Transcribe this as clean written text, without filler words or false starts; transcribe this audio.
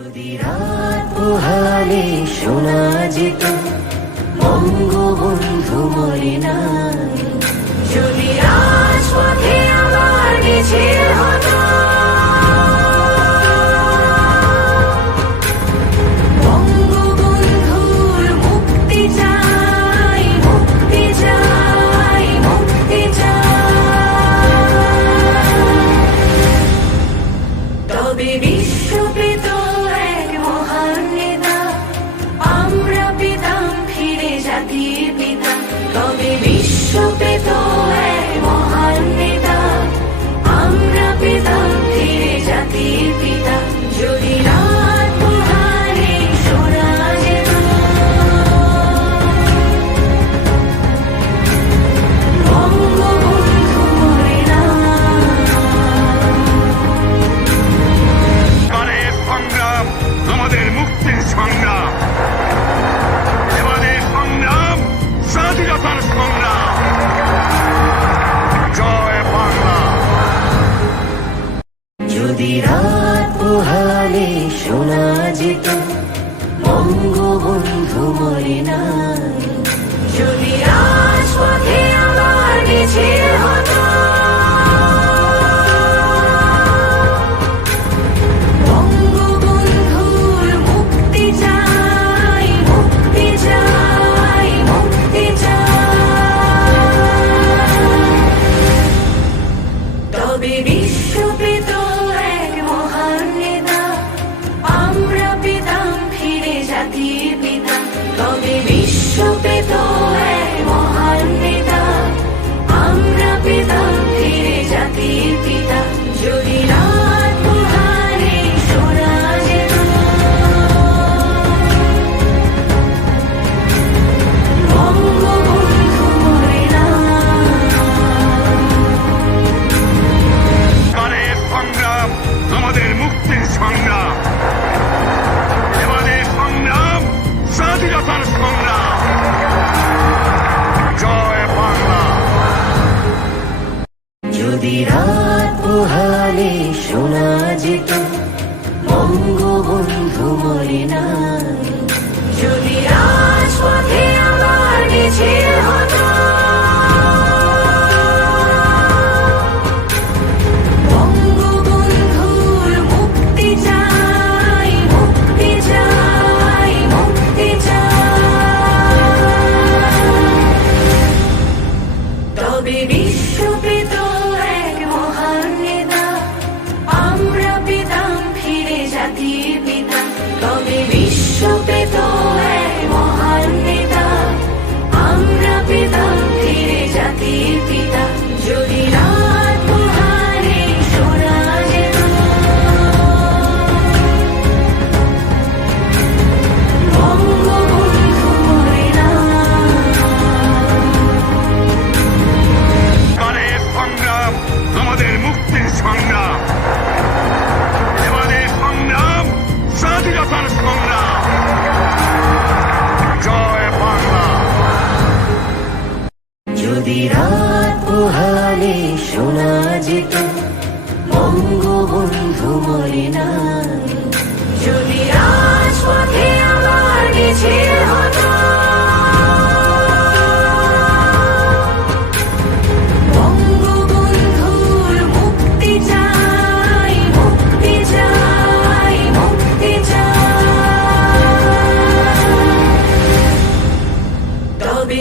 যদি রাত পোহালে শোনা যেত বঙ্গবন্ধু মরে নাই, যদি রাজপথে আবার মিছিল হতো, বঙ্গবন্ধুর মুক্তি চাই, মুক্তি চাই, মুক্তি চাই, তবে বিশ্ব পেত এক মহান নেতা, আমরা পেতাম ফিরে জাতির পিতা, তবে বিশ্ব পেত এক মহান নেতা, আমরা পেতাম ফিরে জাতির পিতা, যদি রাত পোহালে শোনা যেত বঙ্গবন্ধু মরে নাই। এবারের সংগ্রাম আমাদের মুক্তির সংগ্রাম, এবারের সংগ্রাম স্বাধীনতার সংগ্রাম। জয় বাংলা। যদি রাত পোহালে শোনা যেত বঙ্গবন্ধু মরে নাই, যদি রাজপথে আবার মিছিল হতো, বঙ্গবন্ধুর মুক্তি চাই, মুক্তি চাই, মুক্তি চাই, তবে বিশ্ব পেত এক মহান নেতা, আমরা পেতাম ফিরে জাতির পিতা, তবে বিশ্ব পেত এক মহান নেতা, আমরা পেতাম ফিরে জাতির পিতা, যদি রাত পোহালে শোনা যেত বঙ্গবন্ধু মরে নাই। এবারের সংগ্রাম আমাদের মুক্তির সংগ্রাম, এবারের সংগ্রাম স্বাধীনতার সংগ্রাম। জয় বাংলা। যদি রাত পোহালে শোনা যেত বঙ্গবন্ধু মরে নাই, যদি রাজপথে আবার মিছিল হতো, বঙ্গবন্ধুর মুক্তি চাই, মুক্তি চাই, মুক্তি চাই, তবে বিশ্ব পেত এক মহান নেতা, আমরা পেতাম ফিরে জাতির পিতা, তবে বিশ্ব পেত এক মহান নেতা, আমরা পেতাম ফিরে জাতির পিতা, যদি রাত পোহালে শোনা যেত বঙ্গবন্ধু মরে নাই। এবারের সংগ্রাম আমাদের মুক্তির সংগ্রাম, এবারের সংগ্রাম স্বাধীনতার সংগ্রাম। জয় বাংলা। যদি রাত পোহালে শোনা যেত বঙ্গবন্ধু মরে নাই, যদি রাজপথে আবার মিছিল হতো, বঙ্গবন্ধুর মুক্তি চাই, মুক্তি চাই, মুক্তি চাই, তবে